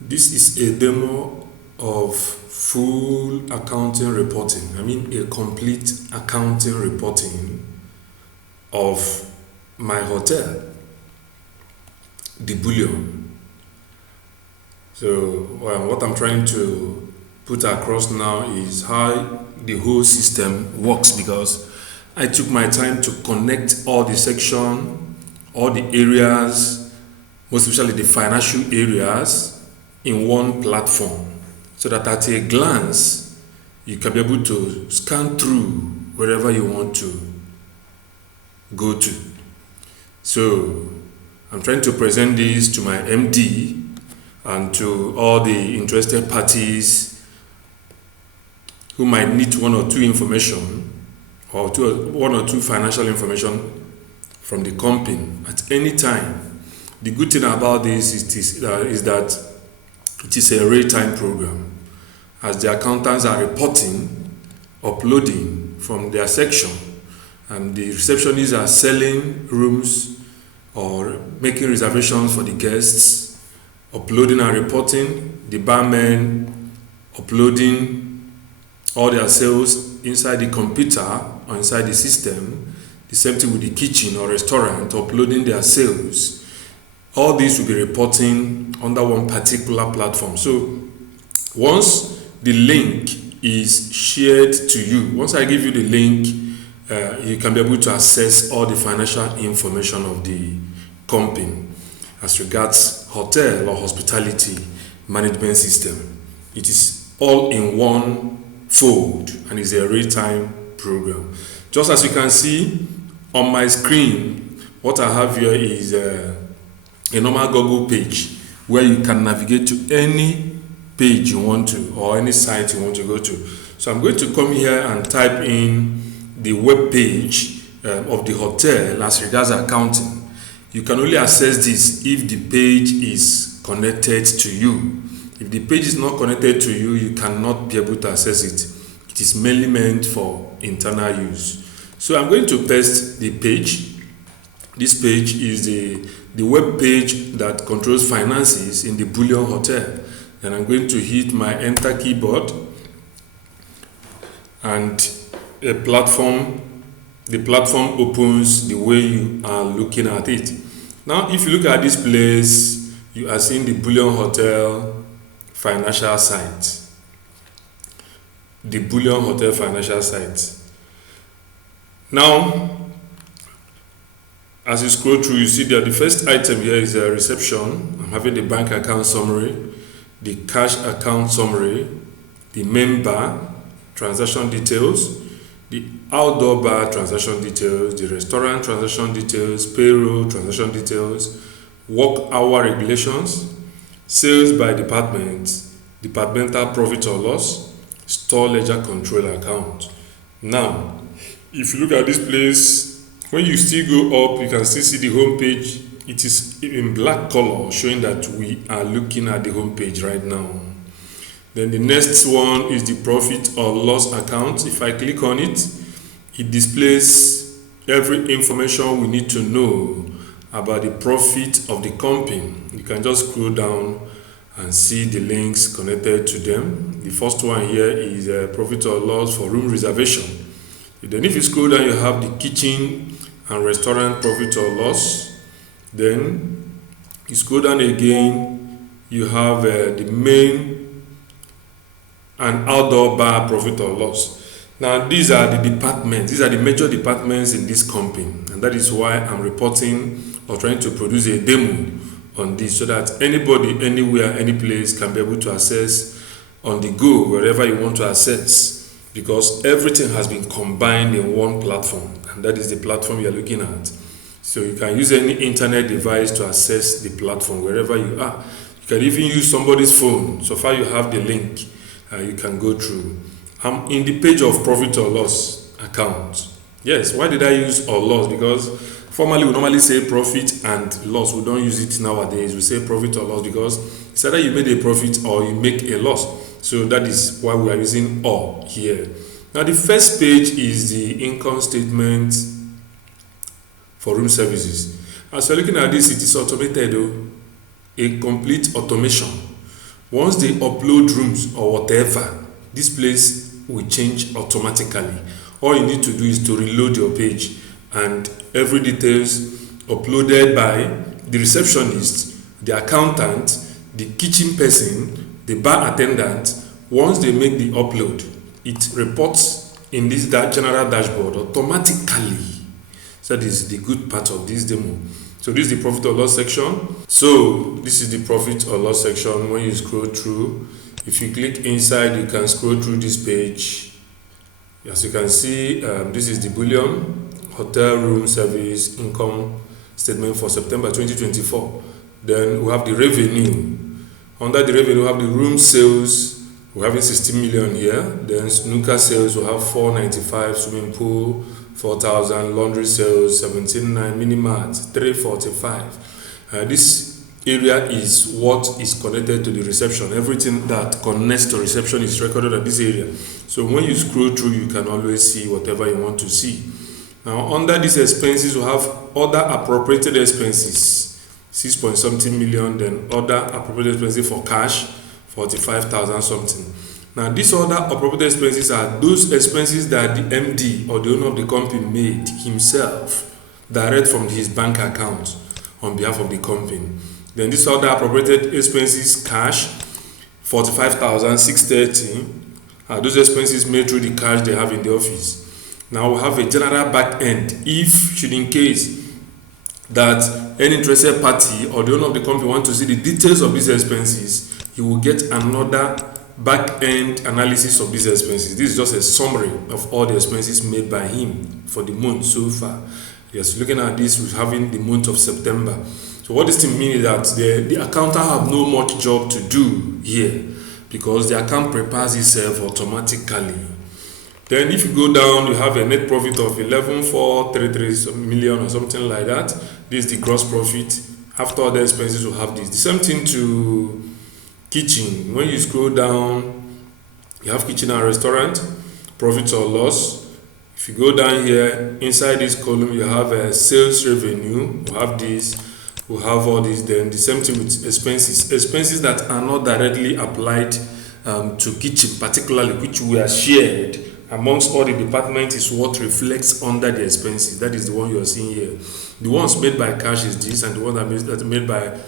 This is a demo of full accounting reporting. I mean a complete accounting reporting of my hotel, the Bullion. So what I'm trying to put across now is how the whole system works, because I took my time to connect all the section, all the areas, most especially the financial areas, in one platform, so that at a glance you can be able to scan through wherever you want to go to. So I'm trying to present this to my MD and to all the interested parties who might need one or two information or one or two financial information from the company at any time. The good thing about this is that it is a real-time program, as the accountants are reporting, uploading from their section, and the receptionists are selling rooms or making reservations for the guests, uploading and reporting, the barmen uploading all their sales inside the computer or inside the system, the same thing with the kitchen or restaurant uploading their sales. All these will be reporting under one particular platform. So once the link is shared to you, once I give you the link, you can be able to access all the financial information of the company as regards hotel or hospitality management system. It is all in one fold and is a real-time program. Just as you can see on my screen, what I have here is a normal Google page where you can navigate to any page you want to or any site you want to go to. So I'm going to come here and type in the web page of the hotel as regards accounting. You can only access this if the page is connected to you. If the page is not connected to you, you cannot be able to access it. It is mainly meant for internal use. So I'm going to paste the page. This page is the web page that controls finances in the Bullion Hotel. And I'm going to hit my enter keyboard, and the platform opens the way you are looking at it. Now, if you look at this place, you are seeing the Bullion Hotel financial site. The Bullion Hotel financial site. Now, as you scroll through, you see that the first item here is a reception. I'm having the bank account summary, the cash account summary, the main bar, transaction details, the outdoor bar transaction details, the restaurant transaction details, payroll transaction details, work hour regulations, sales by department, departmental profit or loss, store ledger control account. Now, if you look at this place, when you still go up, you can still see the home page. It is in black color, showing that we are looking at the home page right now. Then the next one is the profit or loss account. If I click on it, it displays every information we need to know about the profit of the company. You can just scroll down and see the links connected to them. The first one here is profit or loss for room reservation. Then if you scroll down, you have the kitchen and restaurant profit or loss. Then you scroll down again, you have the main and outdoor bar profit or loss. Now these are the departments, these are the major departments in this company, and that is why I'm reporting or trying to produce a demo on this, so that anybody, anywhere, any place can be able to access on the go wherever you want to access, because everything has been combined in one platform, and that is the platform you're looking at. So you can use any internet device to access the platform wherever you are. You can even use somebody's phone. So far you have the link, you can go through. I'm in the page of profit or loss account. Yes, why did I use or loss? Because formerly we normally say profit and loss. We don't use it nowadays. We say profit or loss because it's either you made a profit or you make a loss. So that is why we are using or here. Now the first page is the income statement for room services. As you're looking at this, it is automated, a complete automation Once they upload rooms or whatever, this place will change automatically. All you need to do is to reload your page, and every details uploaded by the receptionist, the accountant, the kitchen person, the bar attendant. Once they make the upload, it reports in this general dashboard automatically. So that is the good part of this demo. So this is the profit or loss section. So this is the profit or loss section. When you scroll through, if you click inside, you can scroll through this page. As you can see, this is the bullion, hotel room service income statement for September 2024. Then we have the revenue. Under the revenue, we have the room sales. We're having 16 million here. Then snooker sales, we have 495, swimming pool 4,000, laundry sales 17.9, mini mart 345. This area is what is connected to the reception. Everything that connects to reception is recorded at this area. So when you scroll through, you can always see whatever you want to see. Now under these expenses, we have other appropriated expenses, 6 point something million. Then other appropriated expenses for cash, 45,000 something. Now these other appropriated expenses are those expenses that the MD or the owner of the company made himself direct from his bank account on behalf of the company. Then these other appropriated expenses, cash, 45,630, are those expenses made through the cash they have in the office. Now we have a general back end. If should in case that any interested party or the owner of the company want to see the details of these expenses, he will get another back-end analysis of these expenses. This is just a summary of all the expenses made by him for the month so far. Yes, looking at this, we're having the month of September. So what this thing means is that the accountant have no much job to do here because the account prepares itself automatically. Then if you go down, you have a net profit of 11,433 million or something like that. This is the gross profit. After all the expenses, we have this. The same thing to kitchen. When you scroll down, you have kitchen and restaurant, profit or loss. If you go down here, inside this column, you have a sales revenue. We have this, we have all this. Then the same thing with expenses. Expenses that are not directly applied to kitchen, particularly which we are shared amongst all the departments, is what reflects under the expenses. That is the one you are seeing here. The ones made by cash is this, and the one that made by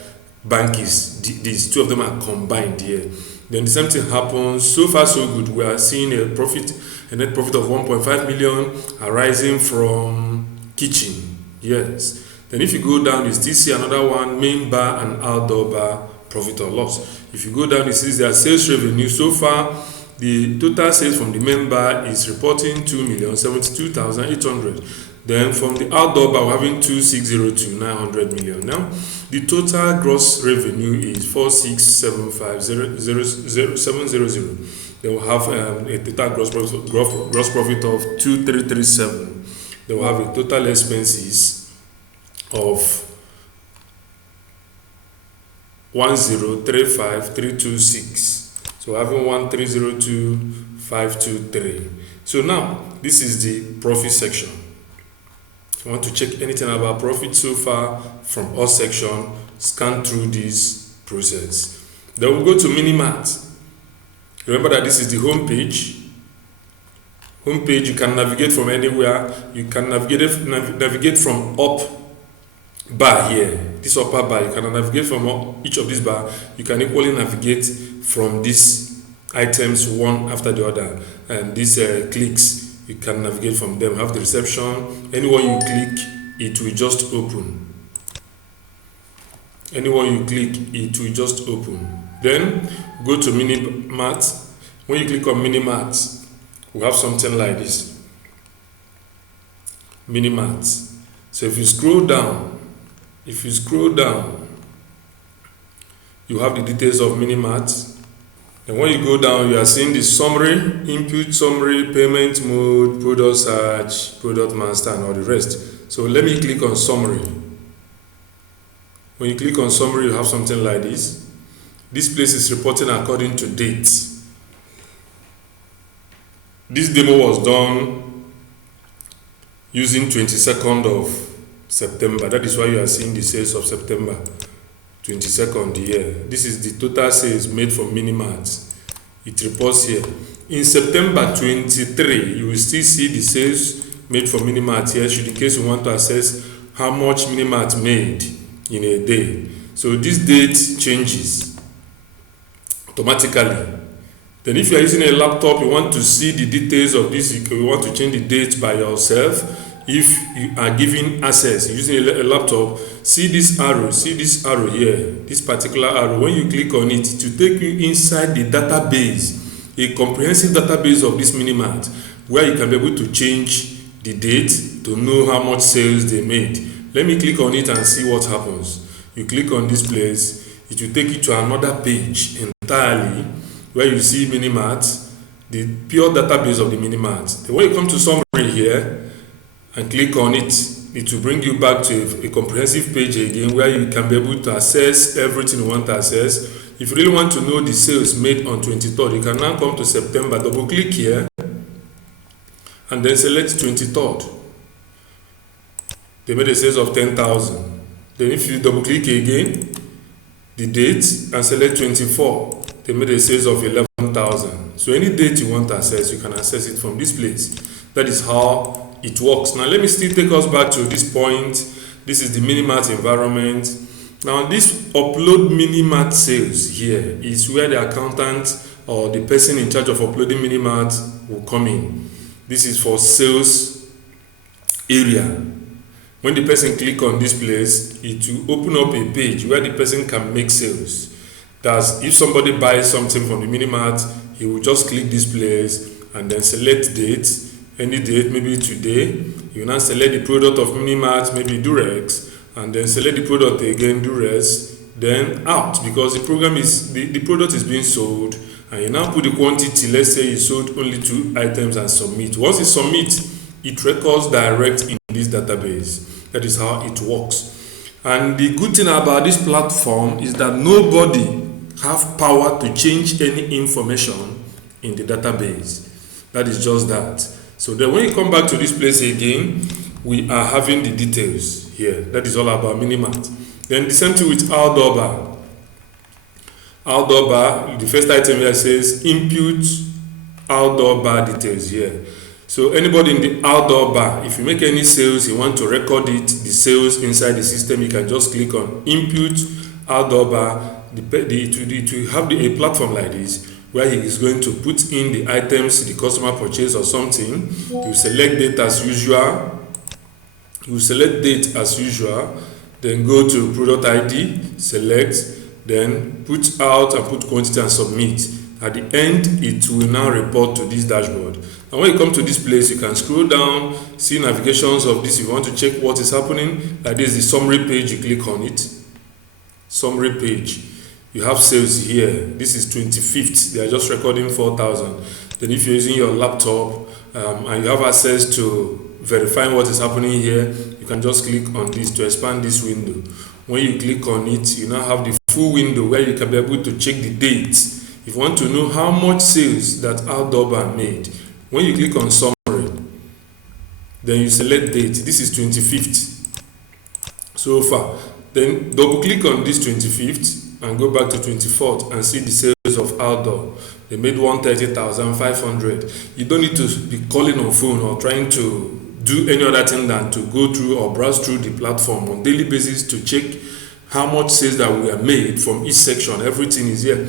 bank is these. Two of them are combined here. Then the same thing happens. So far so good. We are seeing a net profit of 1.5 million arising from kitchen. Yes. Then if you go down, you still see another one, main bar and outdoor bar, profit or loss. If you go down, you see their sales revenue. So far the total sales from the main bar is reporting 2,072,800. Then from the outdoor bar, we're having 2,602, 900 million. Now, the total gross revenue is 4,675,700. Then we'll have a total gross profit of 2,337. Then we'll have a total expenses of 1,035,326. So we're having 1,302,523. So now, this is the profit section. If you want to check anything about profit so far from all section, scan through this process. Then we'll go to Minimart. Remember that this is the home page. Home page, you can navigate from anywhere. You can navigate from up bar here. This upper bar, you can navigate from each of these bar. You can equally navigate from these items one after the other. And these clicks, you can navigate from them. Have the reception. Anyone you click, it will just open. Anyone you click, it will just open. Then go to Minimart. When you click on Minimart, we have something like this. Minimart. So if you scroll down, you have the details of Minimart. And when you go down, you are seeing the summary, input summary, payment mode, product search, product master, and all the rest. So let me click on summary. When you click on summary, you have something like this. This place is reporting according to date. This demo was done using 22nd of September. That is why you are seeing the sales of September. 22nd here. This is the total sales made from Minimart. It reports here. In September 23, you will still see the sales made from Minimart here, should in case you want to assess how much Minimart made in a day. So this date changes automatically. Then if you are using a laptop, you want to see the details of this, you want to change the date by yourself. If you are given access using a laptop, see this arrow here, this particular arrow. When you click on it, to take you inside the database, a comprehensive database of this Minimart, where you can be able to change the date to know how much sales they made. Let me click on it and see what happens. You click on this place, it will take you to another page entirely, where you see Minimart, the pure database of the Minimart. When you come to summary here and click on it, it will bring you back to a comprehensive page again, where you can be able to access everything you want to access. If you really want to know the sales made on 23rd, you can now come to September, double click here, and then select 23rd. They made a sales of 10,000. Then if you double click again, the date, and select 24, they made a sales of 11,000. So any date you want to access, you can access it from this place. That is how it works. Now let me still take us back to this point. This is the Minimart environment. Now this upload Minimart sales here is where the accountant or the person in charge of uploading Minimart will come in. This is for sales area. When the person click on this place, it will open up a page where the person can make sales. That's if somebody buys something from the Minimart, he will just click this place and then select date, any date, maybe today. You now select the product of Minimart, maybe Durex, and then select the product again, Durex, then out, because the program is the product is being sold, and you now put the quantity. Let's say you sold only 2 items and submit. Once you submit, it records direct in this database. That is how it works. And the good thing about this platform is that nobody have power to change any information in the database. That is just that. So then when you come back to this place again, we are having the details here. That is all about Minimart. Then the same thing with outdoor bar. Outdoor bar, the first item here says input outdoor bar details here. So anybody in the outdoor bar, if you make any sales, you want to record it, the sales inside the system, you can just click on input outdoor bar. It will have a platform like this, where he is going to put in the items the customer purchased or something. You select date as usual. You select date as usual. Then go to product ID, select, then put out and put quantity and submit. At the end, it will now report to this dashboard. And when you come to this place, you can scroll down, see navigations of this. If you want to check what is happening, like this is the summary page. You click on it. Summary page. You have sales here. This is 25th. They are just recording 4,000. Then if you're using your laptop and you have access to verifying what is happening here, you can just click on this to expand this window. When you click on it, you now have the full window where you can be able to check the dates. If you want to know how much sales that outdoor bar made, when you click on summary, then you select date. This is 25th so far. Then double click on this 25th and go back to 24th and see the sales of outdoor. They made 130,500. You don't need to be calling on phone or trying to do any other thing than to go through or browse through the platform on daily basis to check how much sales that were made from each section. Everything is here.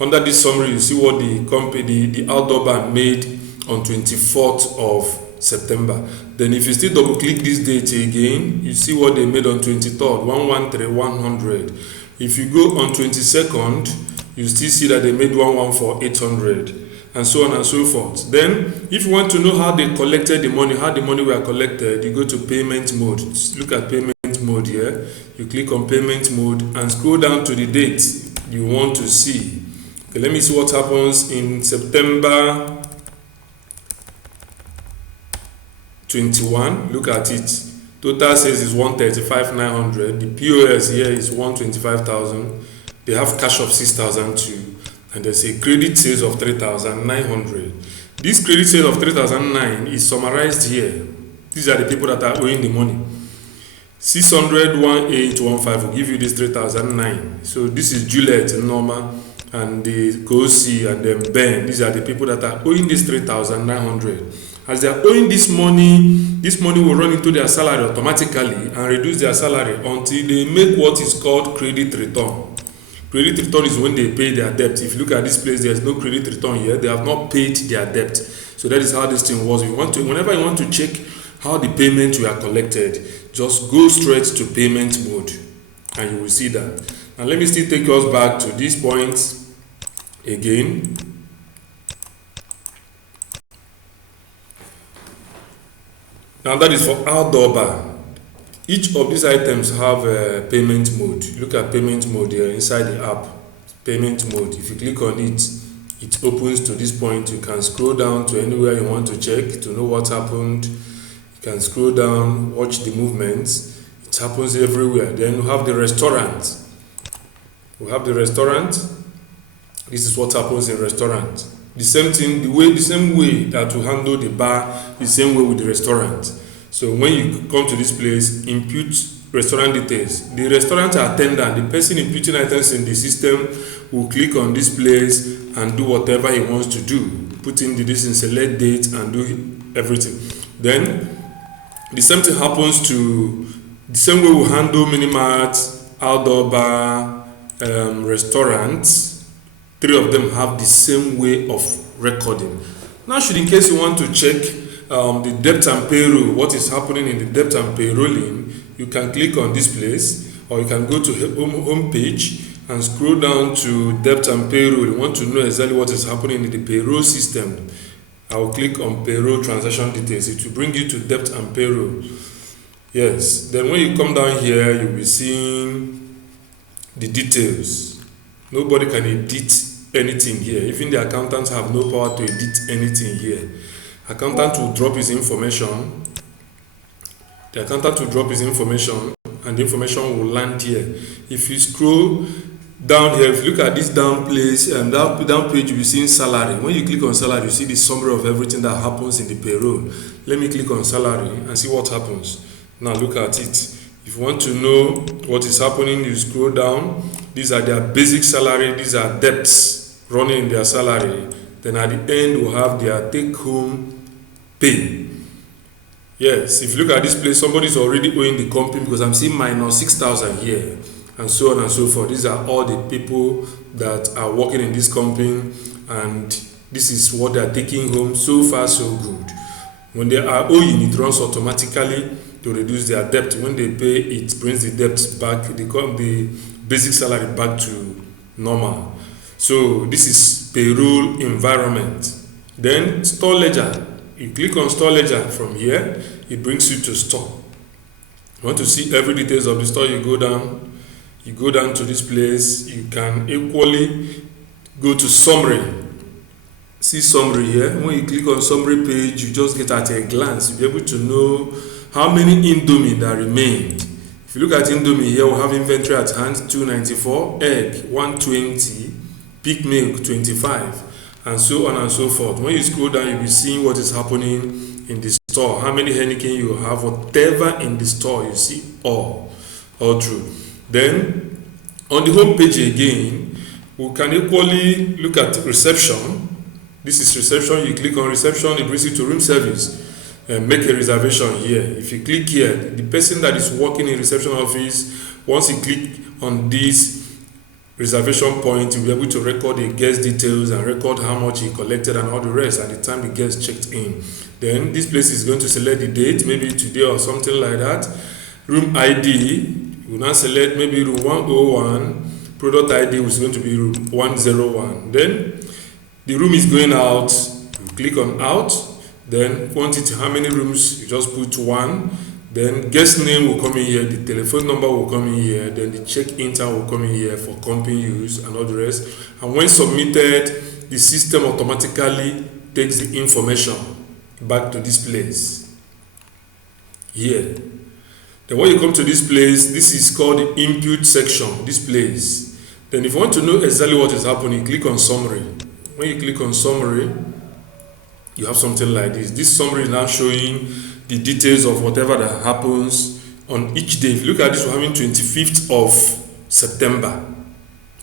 Under this summary, you see what the company, the outdoor bar made on 24th of September. Then if you still double click this date again, you see what they made on 23rd, 113,100. If you go on 22nd, you still see that they made 114,800, and so on and so forth. Then if you want to know how they collected the money, how the money were collected, you go to payment mode. Just look at payment mode here. You click on payment mode and scroll down to the date you want to see. Okay, let me see what happens in September 21. Look at it. Total sales is 135,900. The POS here is 125,000. They have cash of 6,000 too, and there's a credit sales of 3,900. This credit sales of 3,009 is summarized here. These are the people that are owing the money. 600,1815 will give you this 3,009. So this is Juliet, Norma, and the Kosi and then Ben. These are the people that are owing this 3,900. As they are owing this money will run into their salary automatically and reduce their salary until they make what is called credit return. Credit return is when they pay their debt. If you look at this place, there's no credit return here. They have not paid their debt. So that is how this thing was. Whenever you want to check how the payment were collected, just go straight to payment mode and you will see that. Now let me still take us back to this point again. Now that is for outdoor bar. Each of these items have a payment mode. Look at payment mode here inside the app. Payment mode. If you click on it, it opens to this point. You can scroll down to anywhere you want to check to know what happened. You can scroll down, watch the movements. It happens everywhere. Then we have the restaurant. We have the restaurant. This is what happens in restaurant. The same thing, the same way that we handle the bar, the same way with the restaurant. So when you come to this place, input restaurant details. The restaurant attendant, the person inputting items in the system, will click on this place and do whatever he wants to do. Put in this in select date and do everything. Then the same thing happens to the same way we handle mini mart, outdoor bar, restaurants. Three of them have the same way of recording. Now, should in case you want to check the debt and payroll, what is happening in the debt and payrolling, you can click on this place, or you can go to home page and scroll down to debt and payroll. You want to know exactly what is happening in the payroll system. I will click on payroll transaction details. It will bring you to debt and payroll. Yes. Then when you come down here, you'll be seeing the details. Nobody can edit anything here. Even the accountants have no power to edit anything here. Accountant will drop his information. The accountant will drop his information and the information will land here. If you scroll down here, if you look at this down place and down page, you'll be seeing salary. When you click on salary, you see the summary of everything that happens in the payroll. Let me click on salary and see what happens. Now look at it. If you want to know what is happening, you scroll down. These are their basic salary. These are debts running in their salary. Then at the end, we'll have their take-home pay. Yes, if you look at this place, somebody's already owing the company because I'm seeing minus 6,000 here, and so on and so forth. These are all the people that are working in this company, and this is what they are taking home. So far, so good. When they are owing, it runs automatically to reduce their debt. When they pay, it brings the debt back, the basic salary back to normal. So this is payroll environment. Then store ledger. You click on store ledger from here, it brings you to store. You want to see every details of the store, you go down to this place. You can equally go to summary. See summary here. When you click on summary page, you just get at a glance, you'll be able to know how many Indomie that remained. If you look at Indomie here, we'll have inventory at hand 294, egg 120, pig milk 25, and so on and so forth. When you scroll down, you'll be seeing what is happening in the store, how many Heineken you have, whatever in the store, you see all through. Then on the home page again, we can equally look at reception. This is reception. You click on reception, it brings you to room service and make a reservation here. If you click here, the person that is working in reception office, once you click on this reservation point, you'll be able to record the guest details and record how much he collected and all the rest at the time the guest checked in. Then this place is going to select the date, maybe today or something like that. Room ID, you now select maybe room 101. Product ID is going to be room 101. Then the room is going out. You click on out. Then quantity, how many rooms, you just put 1. Then guest name will come in here, the telephone number will come in here, then the check-in time will come in here for company use and all the rest. And when submitted, the system automatically takes the information back to this place here. Then when you come to this place, this is called the input section, this place. Then if you want to know exactly what is happening, click on summary. When you click on summary, you have something like this. This summary is now showing the details of whatever that happens on each day. If you look at this, we're having 25th of September.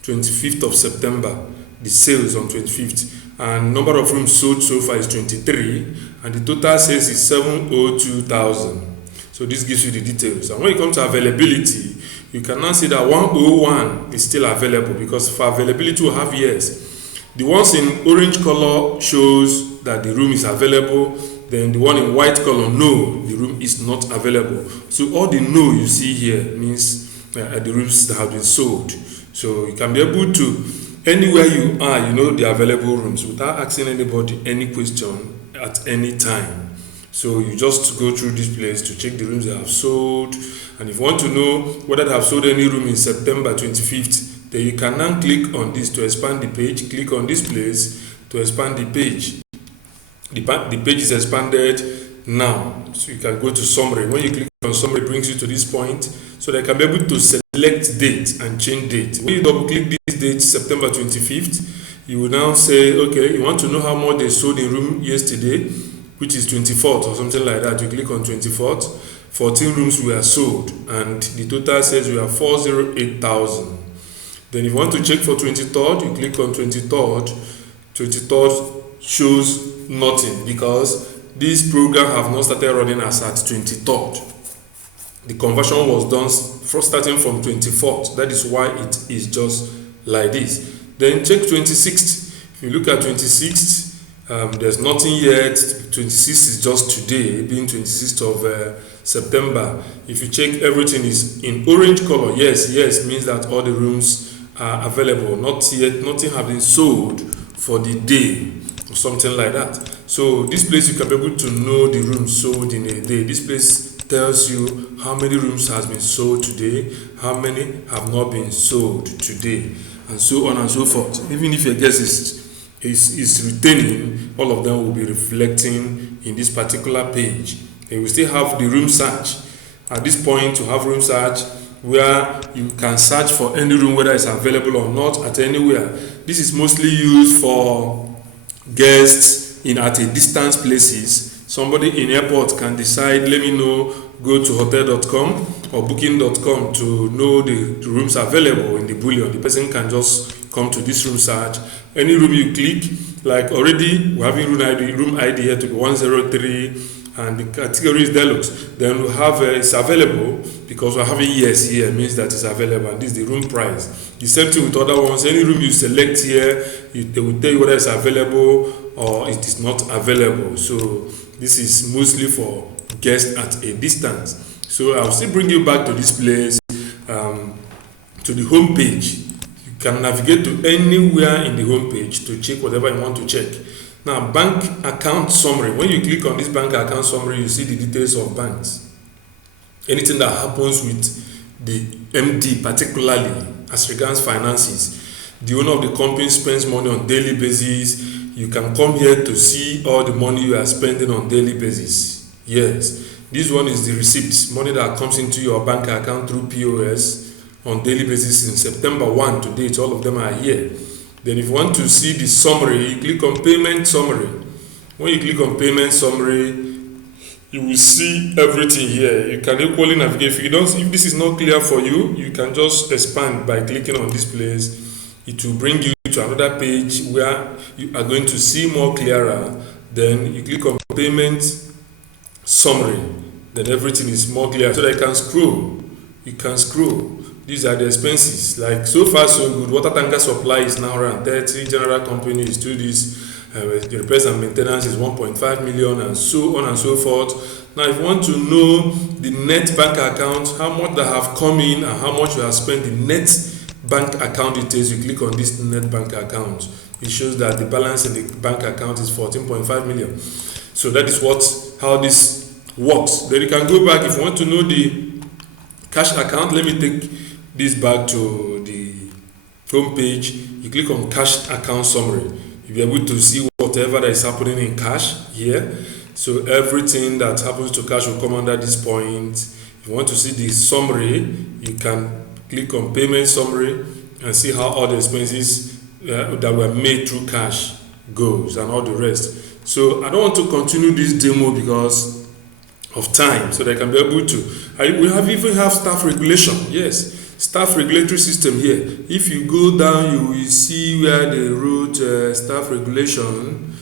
25th of September, the sales on 25th. And number of rooms sold so far is 23, and the total sales is 702,000. So this gives you the details. And when it comes to availability, you can now see that 101 is still available, because for availability we have yes. The ones in orange color shows that the room is available. Then the one in white color, no, the room is not available. So all the no you see here means the rooms that have been sold. So you can be able to, anywhere you are, you know the available rooms without asking anybody any question at any time. So you just go through this place to check the rooms that have sold. And if you want to know whether they have sold any room in September 25th, then you can now click on this to expand the page. Click on this place to expand the page. The page is expanded now. So you can go to summary. When you click on summary, it brings you to this point. So they can be able to select date and change date. When you double click this date, September 25th, you will now say, okay, you want to know how much they sold in room yesterday, which is 24th or something like that. You click on 24th. 14 rooms were sold, and the total sales were 408,000. Then if you want to check for 23rd, you click on 23rd. 23rd shows nothing, because this program have not started running as at 23rd. The conversion was done starting from 24th. That is why it is just like this. Then check 26th. If you look at 26th, there's nothing yet. 26th is just today, being 26th of September. If you check, everything is in orange color. Yes means that all the rooms are available. Not yet, nothing has been sold for the day or something like that. So this place, you can be able to know the rooms sold in a day. This place tells you how many rooms has been sold today, how many have not been sold today, and so on and so forth. Even if your guess is retaining, all of them will be reflecting in this particular page. And we still have the room search. At this point, you have room search where you can search for any room, whether it's available or not, at anywhere. This is mostly used for guests in at a distance places. Somebody in airport can decide, let me know, go to hotel.com or booking.com to know the rooms available in the bullion. The person can just come to this room search. Any room you click, like already we're having room ID here to be 103, and the category is deluxe. Then we have it's available, because we're having yes here means that it's available, and this is the room price. The same thing with other ones. Any room you select here, they will tell you whether it's available or it is not available. So this is mostly for guests at a distance. So I'll still bring you back to this place, to the home page. You can navigate to anywhere in the home page to check whatever you want to check. Now, bank account summary. When you click on this bank account summary, you see the details of banks. Anything that happens with the MD, particularly as regards finances, the owner of the company spends money on daily basis. You can come here to see all the money you are spending on daily basis. Yes, this one is the receipts, money that comes into your bank account through POS on daily basis in September 1 to date. All of them are here. Then if you want to see the summary, you click on payment summary. When you click on payment summary, you will see everything here. You can equally navigate. If this is not clear for you, you can just expand by clicking on this place. It will bring you to another page where you are going to see more clearer. Then you click on payment summary. Then everything is more clear. So that you can scroll. You can scroll. These are the expenses. Like, so far so good. Water tanker supply is now around 30. General company is to this. The repairs and maintenance is 1.5 million, and so on and so forth. Now, if you want to know the net bank account, how much that have come in and how much you have spent, the net bank account details, you click on this net bank account. It shows that the balance in the bank account is 14.5 million. So that is how this works. Then you can go back if you want to know the cash account. Let me take this back to the home page. You click on cash account summary. You'll be able to see whatever that is happening in cash here. So everything that happens to cash will come under this point. If you want to see the summary, you can click on payment summary and see how all the expenses that were made through cash goes and all the rest. So I don't want to continue this demo because of time, so they can be able to. We even have staff regulation. Yes, staff regulatory system here. If you go down, you will see where they wrote staff regulation.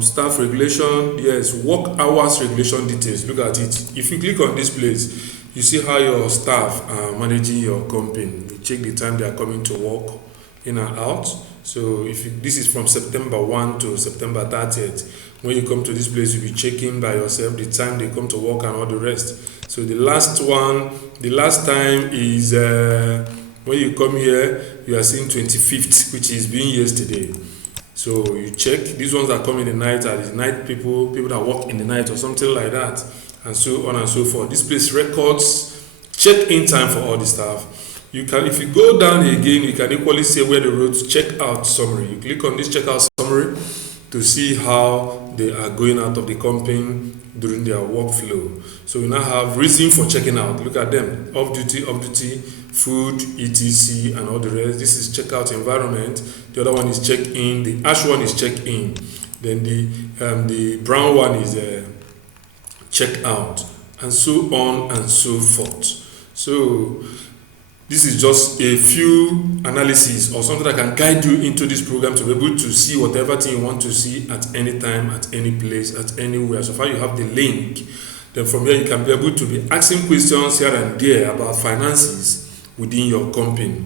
Staff regulation, yes, work hours regulation details. Look at it. If you click on this place, you see how your staff are managing your company. You check the time they are coming to work, in and out. So this is from September 1 to September 30th. When you come to this place, you'll be checking by yourself the time they come to work and all the rest. So the last time is when you come here, you are seeing 25th, which is being yesterday. So you check. These ones that come in the night are the night people that work in the night or something like that, and so on and so forth. This place records check-in time for all the staff. You can, if you go down again, you can equally see where the road check-out summary. You click on this check-out summary to see how they are going out of the company during their workflow. So we now have reason for checking out. Look at them: off duty, food, etc., and all the rest. This is checkout environment. The other one is check-in. The ash one is check-in. Then the brown one is check-out, and so on and so forth. So this is just a few analysis or something that can guide you into this program to be able to see whatever thing you want to see at any time, at any place, at anywhere. So far you have the link. Then from here you can be able to be asking questions here and there about finances within your company.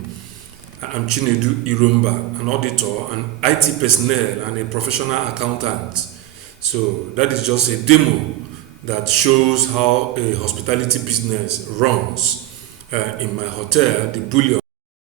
I'm Chinedu Irumba, an auditor, an IT personnel, and a professional accountant. So that is just a demo that shows how a hospitality business runs. In my hotel, the bullion